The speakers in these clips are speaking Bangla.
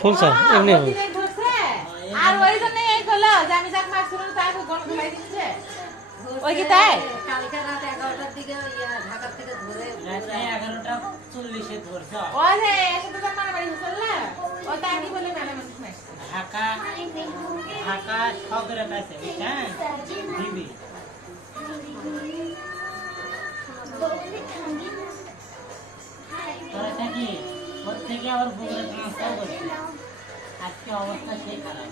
ফুলছে এমনি হবে। আর ওই জন্য এই হলো যে আমি যাক মাছ ধরতে তাই গণ ঘুমাই দিচ্ছে ওই কি তাই কালকে রাত 11টার দিকে ঢাকা থেকে ধরে রাত 11:40 ধরছ ওই যে এসে তো মারামারি হচ্ছিল না ও তাই কি বলে মেলা মানুষ মারছে ঢাকা ঢাকা শহরের কাছে হ্যাঁ দিবি তোরা থাকি ওর থেকে আবার বগুড়া ট্রান্সফার করছে আজকে অবস্থা সেই খারাপ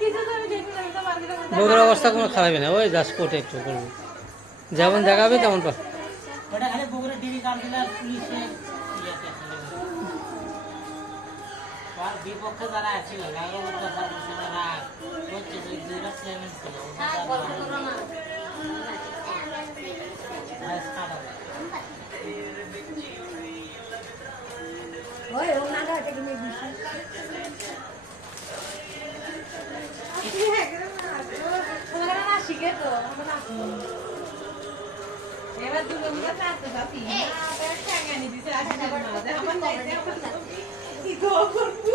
কিছু তো আমি দেখি না তো মার্কেটে বগুড়ার অবস্থা কোনো খারাপই না, ওই জাস্ট প্রোটেক্ট করবে, যেমন দেখাবে তেমন পাবে। ওটা খালি বগুড়া টিভি কাউন্সিলর পুলিশের আর বিপক্ষে যারা আছিল নাগরমত্তা সার্ভিসেরা হচ্ছে ওই দুইটা চেয়ারম্যান ছিল গল্প করো না ওই ওনারা এটা কিনে দিছি ওরা না শিখে তো এবার দুটো মিলে চারটে যাচ্ছি এবার ঠ্যাঙ্গানি দিছে আসলে আমার নাইতে কি গো করবো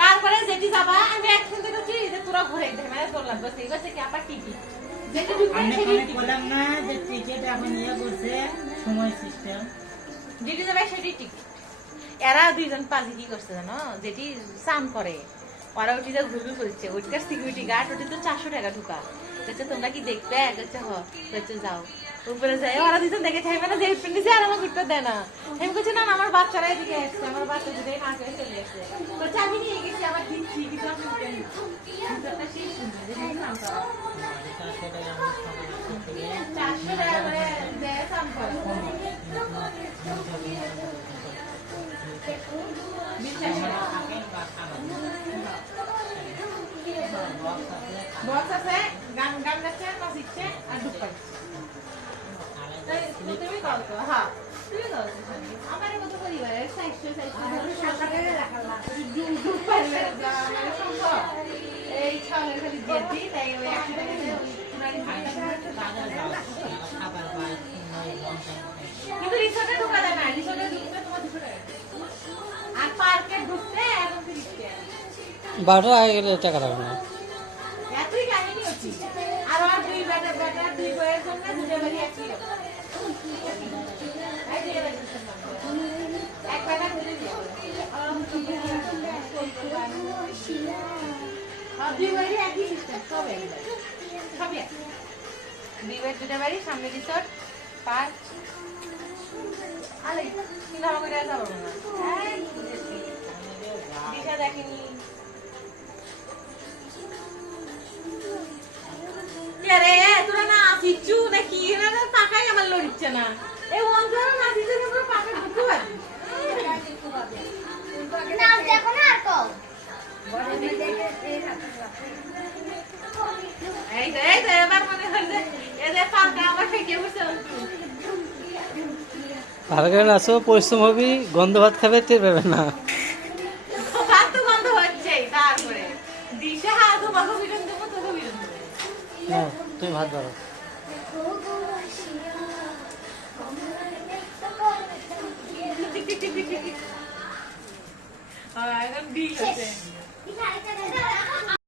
তারপরে যেটি যাবা আমি একদিন দেখেছি যে তোরা ঘুরে ঘেমে চললাম তো সেই হচ্ছে কি আপা টিভি যেটি আমি ঢুকবে বললাম না যে টিকিট এখন ইয়ে করছে সময় সিস্টেম যেটি যাবে সেটি টিকিট এরা দুইজন পাজি কি করছে জানো যেটি স্নান করে ওরা ওটি যে ঘুরঘুর করছে ওইটার সিকিউরিটি গার্ড ওটি তো 400 টাকা ঢুকা বলছে তোমরা কি দেখবে বলছে বলছে যাও উপরে যাই ওরা দুজন দেখে চাইবে না যে নিচে আর আমার ঘুরতে দেয় না আমি বলছি না আমার বাচ্চারা এদিকে আসছে আমার বাচ্চা দুটোই না করে চলে আসছে বলছে আমি নিয়ে গেছি আবার দিচ্ছি কিন্তু আমি উঠে নিচ্ছি ভিতরটা সেই সুন্দর যে স্নান করা 400 টাকা করে যে স্নান করে বক্স আছে গান গান গাচ্ছে নাচ শিখছে আর ডুব পাচ্ছে তুমি কল তো হ্যাঁ তুমি কল আমার মতো পরিবারের 600 ডুব পাইলে মানে সম্ভব এই ছাগলের খালি দিয়ে দিই তাই ওই 100 টাকা দিয়ে কিন্তু রিসোর্টে ঢোকা যায় না রিসোর্টে ঢুকতে তোমার 200 টাকা আর পার্কে ঢুকতে এখন 30 টাকা 12টা আগে গেলে টাকা লাগবে না। এতই কাহিনী হচ্ছে আর আর দুই বেটা বেটা দুই বইয়ের জন্য দুটো বাড়ি একই লোক এক বেটা দুটো দিয়ে আর দুই বাড়ি একই সিস্টেম সবই সবই দুই বেড দুটো বাড়ি সামনে রিসোর্ট পার্ক আরে কিন্তু আমাকে দেখা যাবো না দিশা দেখেনি রে তোরা না চিচু নাকি না পাকাই আমার লড়িচ্ছে না এই অন্তর না দিতে পুরো পাকা ঢুকতে পারি নাও দেখো না আর কও এই যে এবার মনে হয় যে এই যে পাকা আমার থেকে বসে ভালো করে নাচো, পরিশ্রম হবি, গন্ধ ভাত খাবে, টের পাবে না। ভাত তো গন্ধ হচ্ছেই তারপরে দিশা হাত বাবা বিরন দেবো তোকে বিরন দেবো হ্যাঁ তুমি ভাত ধরো। এখন ডিল আছে